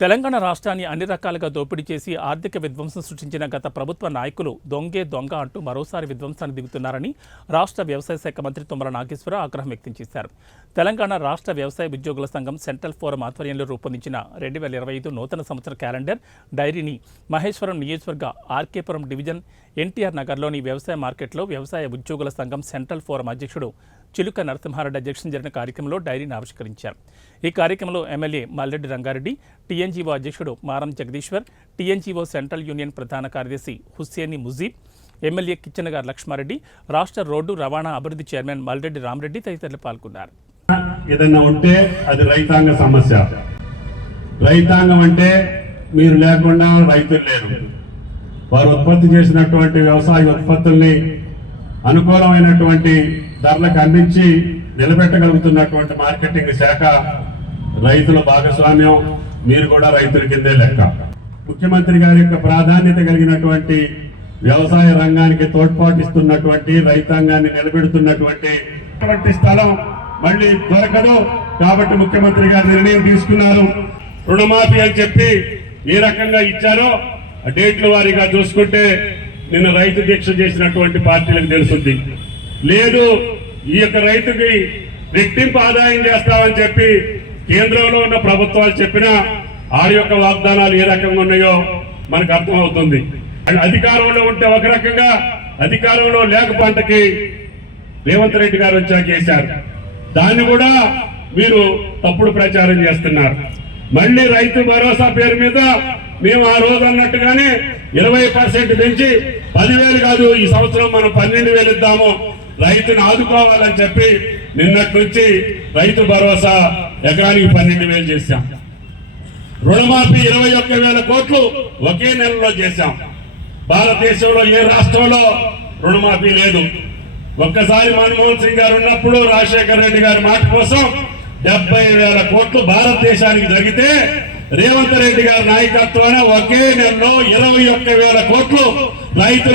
తెలంగాణ రాష్ట్రాన్ని అన్ని రకాలుగా దోపిడీ చేసి ఆర్థిక విధ్వంసం సృష్టించిన గత ప్రభుత్వ నాయకులు దొంగే దొంగ అంటూ మరోసారి విధ్వంసాన్ని దిగుతున్నారని రాష్ట్ర వ్యవసాయ శాఖ మంత్రి తుమ్మల నాగేశ్వరరావు ఆగ్రహం వ్యక్తం చేశారు. తెలంగాణ రాష్ట్ర వ్యవసాయ ఉద్యోగుల సంఘం సెంట్రల్ ఫోరం ఆధ్వర్యంలో రూపొందించిన 2025 నూతన సంవత్సర క్యాలెండర్ డైరీని మహేశ్వరం నియోజకవర్గ ఆర్కేపురం డివిజన్ ఎన్టీఆర్ నగర్లోని వ్యవసాయ మార్కెట్లో వ్యవసాయ ఉద్యోగుల సంఘం సెంట్రల్ ఫోరం అధ్యక్షుడు చిలుక నరసింహారెడ్డి అధ్యక్షతన జరిగిన కార్యక్రమంలో డైరీని ఆవిష్కరించారు. ఈ కార్యక్రమంలో ఎమ్మెల్యే మల్రెడ్డి రంగారెడ్డి, టీఎన్జీఓ అధ్యక్షుడు మారం జగదీశ్వర్, టీఎన్జీఓ సెంట్రల్ యూనియన్ ప్రధాన కార్యదర్శి హుస్సేని ముజీబ్, ఎమ్మెల్యే కిచ్చనగారి లక్ష్మారెడ్డి, రాష్ట్ర రోడ్డు రవాణా అభివృద్ధి చైర్మన్ మల్రెడ్డి రామరెడ్డి తదితరులు పాల్గొన్నారు. ఏదన్నా ఉంటే అది రైతాంగ సమస్య. రైతాంగం అంటే మీరు లేకుండా రైతులు లేరు. వారు ఉత్పత్తి చేసినటువంటి వ్యవసాయ ఉత్పత్తుల్ని అనుకూలమైనటువంటి ధరలకు అందించి నిలబెట్టగలుగుతున్నటువంటి మార్కెటింగ్ శాఖ రైతుల భాగస్వామ్యం. మీరు కూడా రైతుల కిందే లెక్క. ముఖ్యమంత్రి గారి యొక్క ప్రాధాన్యత కలిగినటువంటి వ్యవసాయ రంగానికి తోడ్పాటిస్తున్నటువంటి రైతాంగాన్ని నిలబెడుతున్నటువంటి స్థలం మళ్ళీ దొరకదు. కాబట్టి ముఖ్యమంత్రి గారు నిర్ణయం తీసుకున్నారు. రుణమాఫీ అని చెప్పి ఏ రకంగా ఇచ్చారో డేట్ల వారీగా చూసుకుంటే నిన్న రైతు దీక్ష చేసినటువంటి పార్టీలకు తెలుస్తుంది. లేదు ఈ యొక్క రైతుకి రెట్టింపు ఆదాయం చేస్తామని చెప్పి కేంద్రంలో ఉన్న ప్రభుత్వాలు చెప్పినా ఆడి యొక్క వాగ్దానాలు ఏ రకంగా ఉన్నాయో మనకు అర్థమవుతుంది. అధికారంలో ఉంటే ఒక రకంగా, అధికారంలో లేకపోతే రేవంత్ రెడ్డి గారు వచ్చాక చేశారు. దాన్ని కూడా మీరు తప్పుడు ప్రచారం చేస్తున్నారు. మళ్ళీ రైతు భరోసా పేరు మీద మేము ఆ రోజు అన్నట్టుగానే 20% పెంచి 10,000 కాదు, ఈ సంవత్సరం మనం 12,000 ఇద్దాము, రైతును ఆదుకోవాలని చెప్పి నిన్నటి నుంచి రైతు భరోసా ఎకరానికి 12,000 చేశాం. రుణమాఫీ 21,000 కోట్లు ఒకే నెలలో చేశాం. భారతదేశంలో ఏ రాష్ట్రంలో రుణమాఫీ లేదు. ఒక్కసారి మన్మోహన్ సింగ్ గారు ఉన్నప్పుడు రాజశేఖర రెడ్డి గారి మాట కోసం 70,000 కోట్లు భారతదేశానికి జరిగితే రేవంత్ రెడ్డి గారి నాయకత్వాన ఒకే నెలలో 21,000 కోట్లు రైతుల